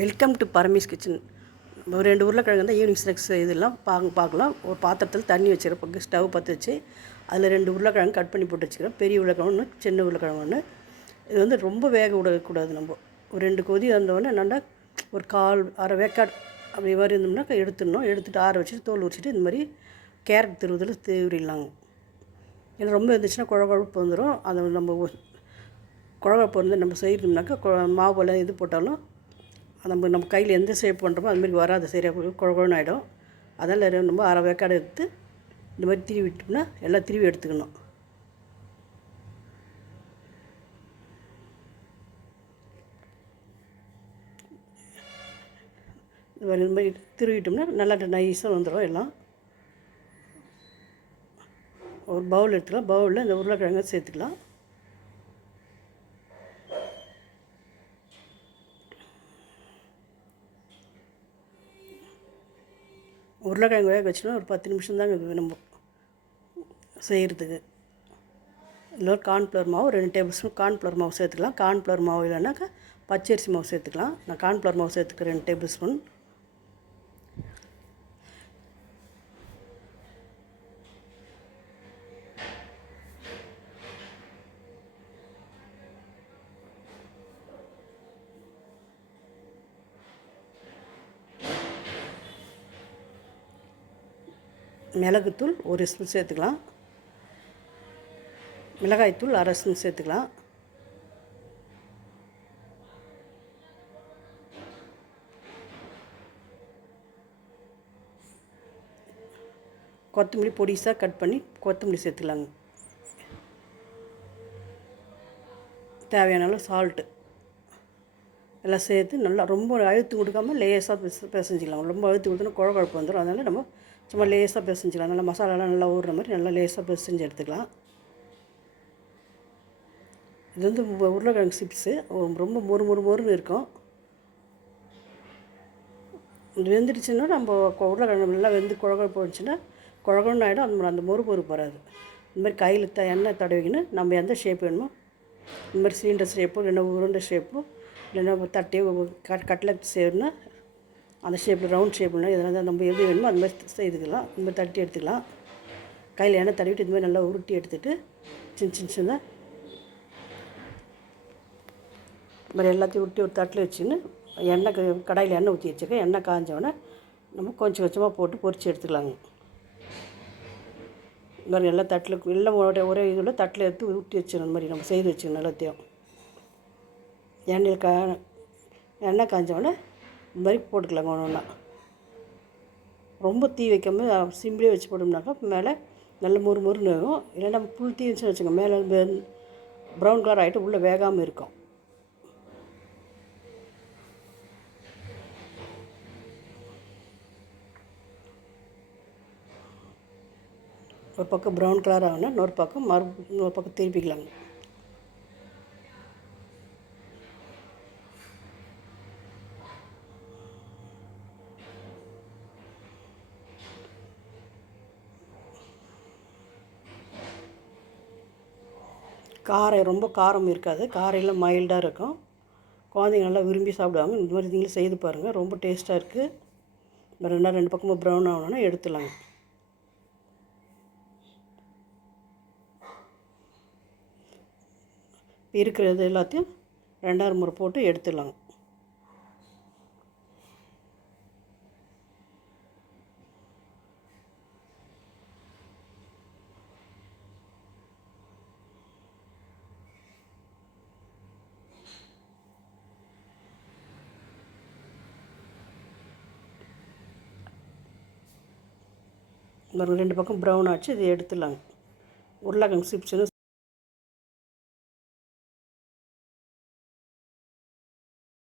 Welcome to Paramesh kitchen ஒரு ரெண்டு உருளைக்கிழங்கு தான் ஈவினிங் ஸ்நாக்ஸ் இதெல்லாம் பா பார்க்கலாம். ஒரு பாத்திரத்தில் தண்ணி வச்சுருப்போம். ஸ்டவ் பற்ற வச்சு. அதில் ரெண்டு உருளைக்கிழங்கு கட் பண்ணி போட்டு வச்சுக்கிறோம். பெரிய உருளைக்கிழங்கு ஒன்று சின்ன உருளைக்கிழங்கு ஒன்று இது வந்து ரொம்ப வேக விடக்கூடாது நம்ம. ஒரு ரெண்டு கொதி வந்தோடனே நல்லா ஒரு கால் அரை வேக்காடு அப்படி மாதிரி இருந்தோம்னா எடுத்துடணும். எடுத்துட்டு ஆற வச்சுட்டு தோல் உரிச்சிட்டு இந்த மாதிரி கேரட் திருவதில் தீவிரிடலாங்க ஏன்னா ரொம்ப இருந்துச்சுன்னா குழ குழப்பு வந்துடும் அதை நம்ம குழம்பு வந்து நம்ம செய்யணும்னாக்கா மாவு மாவுல இது போட்டாலும் நம்ம நம்ம கையில் எந்த ஷேப் பண்ணுறோமோ அதுமாரி வராது சரியாக குழ குழன்னு ஆகிடும் அதெல்லாம் ரொம்ப அரை வேக்காடு எடுத்து இந்த மாதிரி திருவி விட்டோம்னா எல்லாம் திருவி எடுத்துக்கணும். இந்த மாதிரி இந்த மாதிரி திருவிட்டோம்னா நல்லா நைஸாக வந்துடும் எல்லாம். ஒரு பவுல் எடுத்துக்கலாம். பவுலில் இந்த உருளைக்கிழங்கு சேர்த்துக்கலாம். உருளைக்கிழங்கு வேக வச்சுனா ஒரு பத்து நிமிஷம் தாங்க விரும்பும் நம்ம செய்கிறதுக்கு இல்லை கார்ன்ஃப்ளவர் மாவு ரெண்டு டேபிள் ஸ்பூன் கார்ன்ஃப்ளவர் மாவு சேர்த்துக்கலாம். கார்ன்ஃப்ளவர் மாவு இல்லைனாக்கா பச்சரிசி மாவு சேர்த்துக்கலாம். நான் கார்ன்ஃப்ளவர் மாவு சேர்த்துக்க ரெண்டு டேபிள் ஸ்பூன். மிளகுத்தூள் ஒரு ஸ்பூன் சேர்த்துக்கலாம். மிளகாய்த்தூள் அரை ஸ்பூன் சேர்த்துக்கலாம். கொத்தமல்லி பொடிசாக கட் பண்ணி கொத்தமல்லி சேர்த்துக்கலாங்க. தேவையான அளவு சால்ட்டு எல்லாம் சேர்த்து நல்லா ரொம்ப அழுத்து கொடுக்காம லேசாக பிச பிசைஞ்சிக்கலாம். ரொம்ப அழுத்து கொடுத்தோன்னா குழ குழப்பு வந்துடும் அதனால் நம்ம சும்மா லேசாக பிசைஞ்சிக்கலாம் நல்லா மசாலாலாம் நல்லா ஊறுற மாதிரி நல்லா லேசாக பிசைஞ்சு எடுத்துக்கலாம். இது வந்து உருளைக்கிழங்கு சிப்ஸு. ரொம்ப மொறு மொறு மொறுன்னு இருக்கும். இது வெந்துடுச்சுன்னா நம்ம உருளைக்கிழங்கு நல்லா வெந்து குழ போச்சுன்னா வந்துச்சுன்னா ஆகிடும் அந்த அந்த மொறு பொறுப்பு வராது இந்த மாதிரி கையில் த எண்ணெய் தடவிக்கின்னு நம்ம எந்த ஷேப் வேணுமோ இந்த மாதிரி சிலிண்டர் ஷேப்போ இல்லைன்னா உருண்டை ஷேப்போ இல்லைன்னா தட்டி கட் கட்லட் செய்யணும்னா அந்த ஷேப்பில் ரவுண்ட் ஷேப்னா தான் நம்ம எப்படி வேணுமோ அந்த மாதிரி செய்துக்கலாம். இந்த மாதிரி தட்டி எடுத்துக்கலாம். கையில் எண்ணெய் தடவிட்டு இந்த மாதிரி நல்லா உருட்டி எடுத்துட்டு சின்ன சின்ன சின்ன இந்த மாதிரி எல்லாத்தையும் உருட்டி ஒரு தட்டில் வச்சுன்னு எண்ணெய் கடாயில் எண்ணெய் ஊற்றி வச்சுருக்கேன். எண்ணெய் காஞ்சோடனே நம்ம கொஞ்சம் கொஞ்சமாக போட்டு பொறிச்சு எடுத்துக்கலாங்க. இந்த மாதிரி எல்லா தட்டில் எல்லாம் ஒரே ஒரே இதில் தட்டில் எடுத்து ஊற்றி வச்சிடணும். இந்த மாதிரி நம்ம செய்து வச்சுக்கணும் எல்லாத்தையும். எண்ணெயில் கா எண்ணெய் காஞ்சோடனே இந்த மாதிரி போட்டுக்கலாங்க ஒன்று ஒன்றா ரொம்ப தீ வைக்காம சிம்பிளே வச்சு போட்டோம்னாக்கா மேலே நல்ல மொறு மொறுன்னு ஆகும் இல்லைன்னா நம்ம புல் தீ வச்சு வச்சுக்கோங்க. மேலே ப்ரௌன் கலர் ஆகிட்டு உள்ளே வேகாமல் இருக்கும். ஒரு பக்கம் ப்ரௌன் கலர் ஆகுனா இன்னொரு பக்கம் மறு இன்னொரு பக்கம் திருப்பிக்கலாங்க. காரம் ரொம்ப காரம் இருக்காது. காரையெல்லாம் மைல்டாக இருக்கும். குழந்தைங்க நல்லா விரும்பி சாப்பிடுவாங்க. இந்த மாதிரி நீங்களும் செய்து பாருங்கள் ரொம்ப டேஸ்ட்டாக இருக்குது ரெண்டாக ரெண்டு பக்கமும் ப்ரௌன் ஆகணுன்னா எடுத்துலாங்க இருக்கிறது எல்லாத்தையும் ரெண்டாயிரம் முறை போட்டு எடுத்துடலாங்க ஒரு ரெண்டு பக்கம் ப்ரௌன் ஆச்சு இதை எடுத்துடலாங்க. உருளைக்கிழங்கு சிப்ஸுன்னு